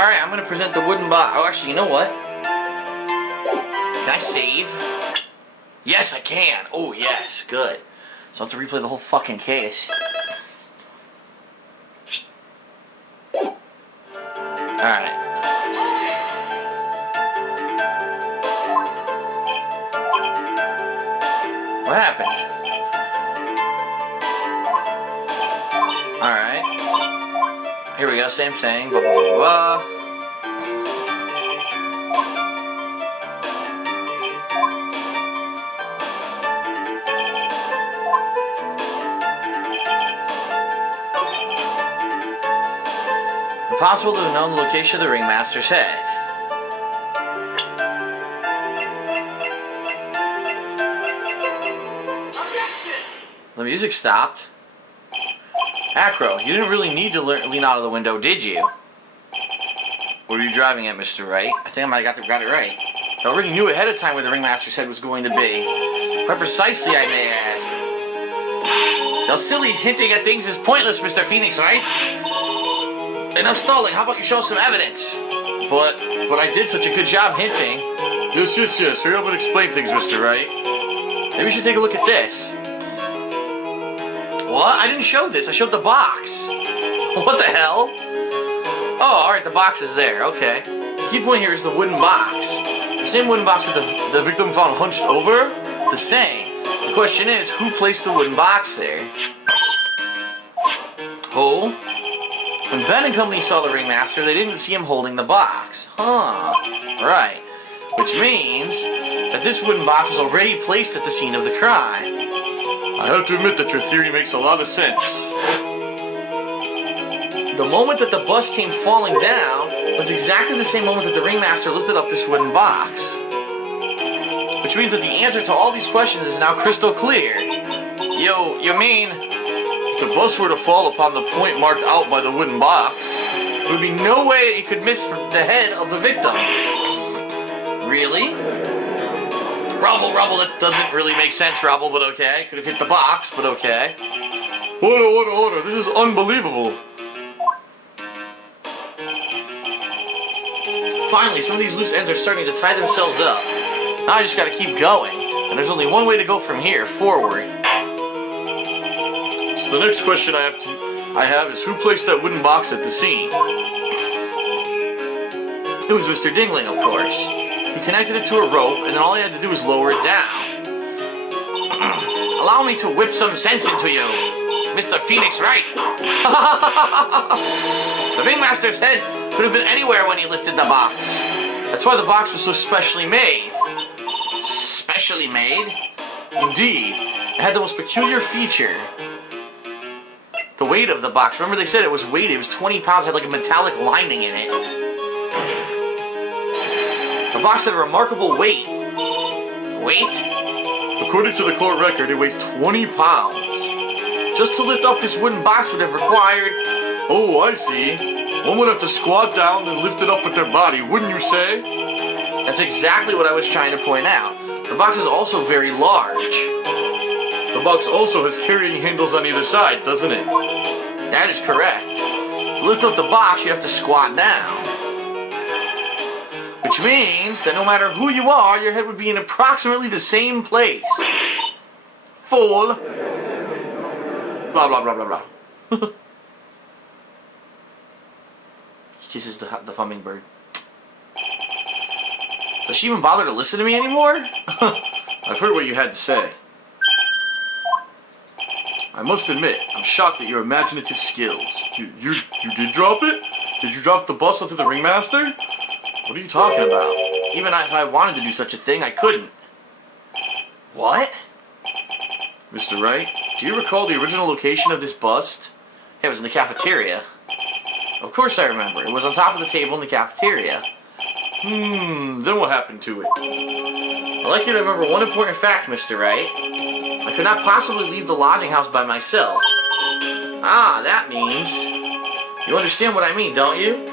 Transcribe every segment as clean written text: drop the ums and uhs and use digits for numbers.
Alright, I'm going to present the wooden box. Oh, actually, you know what? Can I save? Yes, I can. Oh, yes. Good. So I have to replay the whole fucking case. Alright. What happened? Alright. Here we go, same thing. Blah, blah, blah, blah. Impossible to have known the location of the ringmaster's head. The music stopped. Acro, you didn't really need to lean out of the window, did you? What are you driving at, Mr. Wright? I think I might have got it right. I already knew ahead of time where the ringmaster's head was going to be. Quite precisely, I may add. Now, silly hinting at things is pointless, Mr. Phoenix Wright. Enough stalling. How about you show some evidence? But I did such a good job hinting. Yes. Hurry up and explain things, Mr. Wright. Maybe we should take a look at this. What? I didn't show this. I showed the box. What the hell? Oh, alright, the box is there. Okay. The key point here is the wooden box. The same wooden box that the victim found hunched over? The same. The question is, who placed the wooden box there? Who? When Ben and company saw the ringmaster, they didn't see him holding the box. Huh. Right. Which means that this wooden box was already placed at the scene of the crime. I have to admit that your theory makes a lot of sense. The moment that the bus came falling down was exactly the same moment that the ringmaster lifted up this wooden box. Which means that the answer to all these questions is now crystal clear. You mean, if the bus were to fall upon the point marked out by the wooden box, there would be no way it could miss the head of the victim. Really? Rubble, that doesn't really make sense, Rubble, but okay. Could have hit the box, but okay. Order, this is unbelievable. Finally, some of these loose ends are starting to tie themselves up. Now I just gotta keep going. And there's only one way to go from here, forward. So the next question I have is, who placed that wooden box at the scene? It was Mr. Dingling, of course. He connected it to a rope, and then all he had to do was lower it down. Allow me to whip some sense into you, Mr. Phoenix Wright. The ringmaster's head could have been anywhere when he lifted the box. That's why the box was so specially made. Specially made? Indeed. It had the most peculiar feature. The weight of the box. Remember they said it was weighted. It was 20 pounds. It had like a metallic lining in it. The box had a remarkable weight. Weight? According to the court record, it weighs 20 pounds. Just to lift up this wooden box would have required... Oh, I see. One would have to squat down and lift it up with their body, wouldn't you say? That's exactly what I was trying to point out. The box is also very large. The box also has carrying handles on either side, doesn't it? That is correct. To lift up the box, you have to squat down. Which means that no matter who you are, your head would be in approximately the same place. Fool. Blah, blah, blah, blah, blah. He kisses the hummingbird. Does she even bother to listen to me anymore? I've heard what you had to say. I must admit, I'm shocked at your imaginative skills. You did drop it? Did you drop the bus onto the ringmaster? What are you talking about? Even if I wanted to do such a thing, I couldn't. What? Mr. Wright, do you recall the original location of this bust? Yeah, it was in the cafeteria. Of course I remember. It was on top of the table in the cafeteria. Then what happened to it? I'd like you to remember one important fact, Mr. Wright. I could not possibly leave the lodging house by myself. Ah, that means... You understand what I mean, don't you?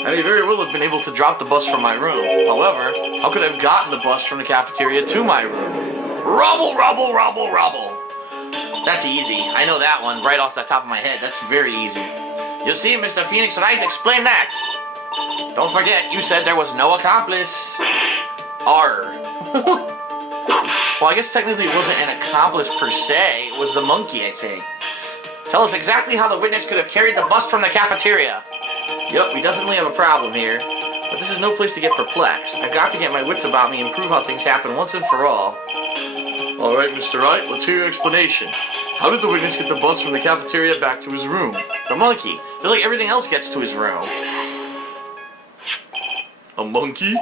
I may very well have been able to drop the bus from my room. However, how could I have gotten the bus from the cafeteria to my room? Rubble! That's easy. I know that one right off the top of my head. That's very easy. You'll see, Mr. Phoenix Wright, explain that. Don't forget, you said there was no accomplice. R. Well, I guess technically it wasn't an accomplice per se. It was the monkey, I think. Tell us exactly how the witness could have carried the bust from the cafeteria. Yup, we definitely have a problem here. But this is no place to get perplexed. I've got to get my wits about me and prove how things happen once and for all. Alright, Mr. Wright, let's hear your explanation. How did the witness get the bus from the cafeteria back to his room? The monkey. Just like everything else gets to his room. A monkey?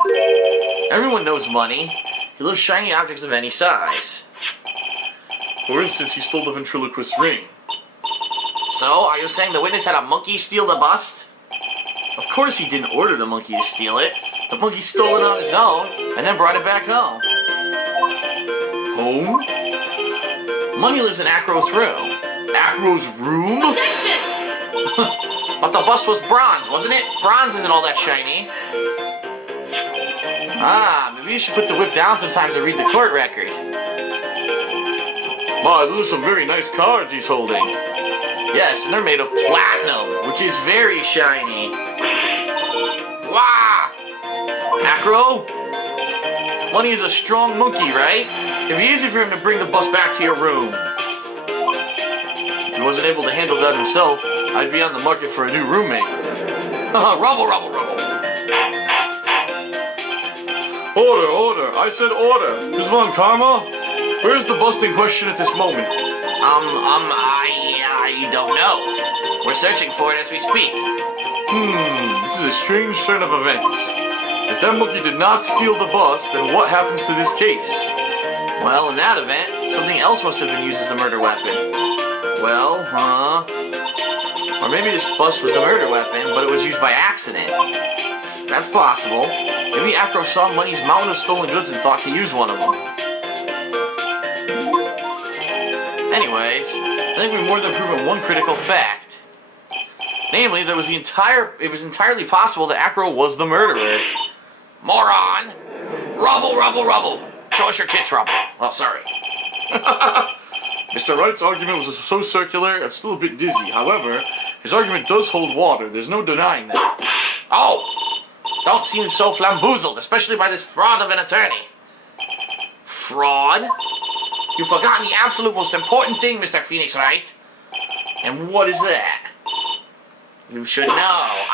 Everyone knows money. He loves shiny objects of any size. For instance, he stole the ventriloquist's ring. So, are you saying the witness had a monkey steal the bust? Of course he didn't order the monkey to steal it. The monkey stole it on his own, and then brought it back home. Home? Money lives in Acro's room. Acro's room? But the bust was bronze, wasn't it? Bronze isn't all that shiny. Ah, maybe you should put the whip down sometimes to read the court record. My, those are some very nice cards he's holding. Yes, and they're made of platinum, which is very shiny. Wow! Acro? Money is a strong monkey, right? It'd be easy for him to bring the bus back to your room. If he wasn't able to handle that himself, I'd be on the market for a new roommate. Rubble, rubble, rubble. Order, order. I said order. Ms. Von Karma? Where's the bust in question at this moment? I don't know. We're searching for it as we speak. This is a strange turn of events. If that monkey did not steal the bust, then what happens to this case? Well, in that event, something else must have been used as the murder weapon. Well, or maybe this bust was the murder weapon, but it was used by accident. That's possible. Maybe Acro saw Money's mountain of stolen goods and thought to use one of them. Anyways, I think we've more than proven one critical fact. Namely, it was entirely possible that Acro was the murderer. Moron! Rubble, rubble, rubble! Show us your tits, Rubble. Oh, sorry. Mr. Wright's argument was so circular, it's still a bit dizzy. However, his argument does hold water. There's no denying that. Oh! Don't seem so flamboozled, especially by this fraud of an attorney. Fraud? You've forgotten the absolute most important thing, Mr. Phoenix Wright. And what is that? You should know.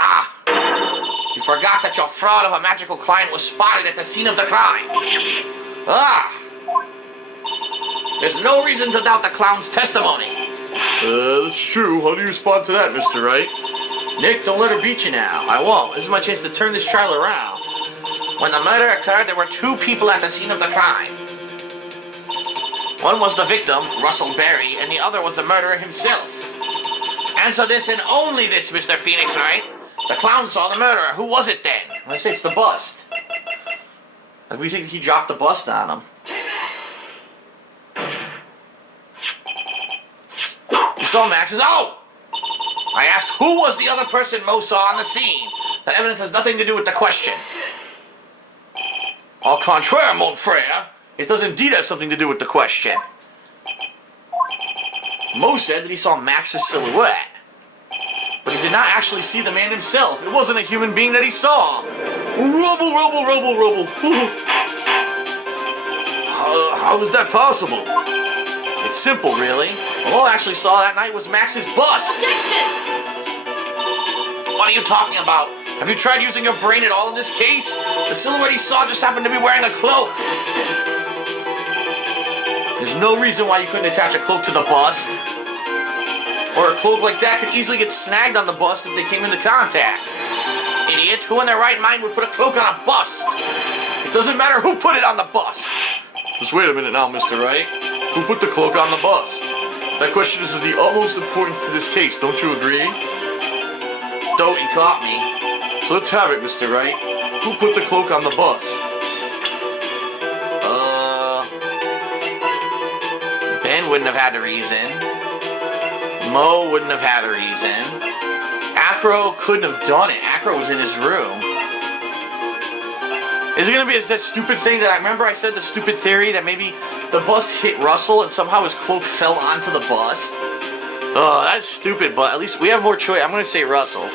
You forgot that your fraud of a magical client was spotted at the scene of the crime. There's no reason to doubt the clown's testimony. That's true. How do you respond to that, Mr. Wright? Nick, don't let her beat you now. I won't. This is my chance to turn this trial around. When the murder occurred, there were two people at the scene of the crime. One was the victim, Russell Berry, and the other was the murderer himself. Answer this and only this, Mr. Phoenix Wright. The clown saw the murderer. Who was it then? I say it's the bust. We think he dropped the bust on him. You saw Max's... Oh! I asked who was the other person Mo saw on the scene. That evidence has nothing to do with the question. Au contraire, mon frère. It does indeed have something to do with the question. Mo said that he saw Max's silhouette. But he did not actually see the man himself. It wasn't a human being that he saw. Rubble, rubble, rubble, rubble. How is that possible? It's simple, really. All I actually saw that night was Max's bust. What are you talking about? Have you tried using your brain at all in this case? The silhouette he saw just happened to be wearing a cloak. There's no reason why you couldn't attach a cloak to the bust. Or a cloak like that could easily get snagged on the bust if they came into contact. Idiot, who in their right mind would put a cloak on a bust? It doesn't matter who put it on the bust. Just wait a minute now, Mr. Wright. Who put the cloak on the bust? That question is of the utmost importance to this case, don't you agree? Don't, you caught me. So let's have it, Mr. Wright. Who put the cloak on the bust? Ben wouldn't have had a reason. Mo wouldn't have had a reason. Acro couldn't have done it. Acro was in his room. Is it going to be that stupid thing that I remember I said the stupid theory that maybe the bust hit Russell and somehow his cloak fell onto the bust? Oh, that's stupid, but at least we have more choice. I'm going to say Russell.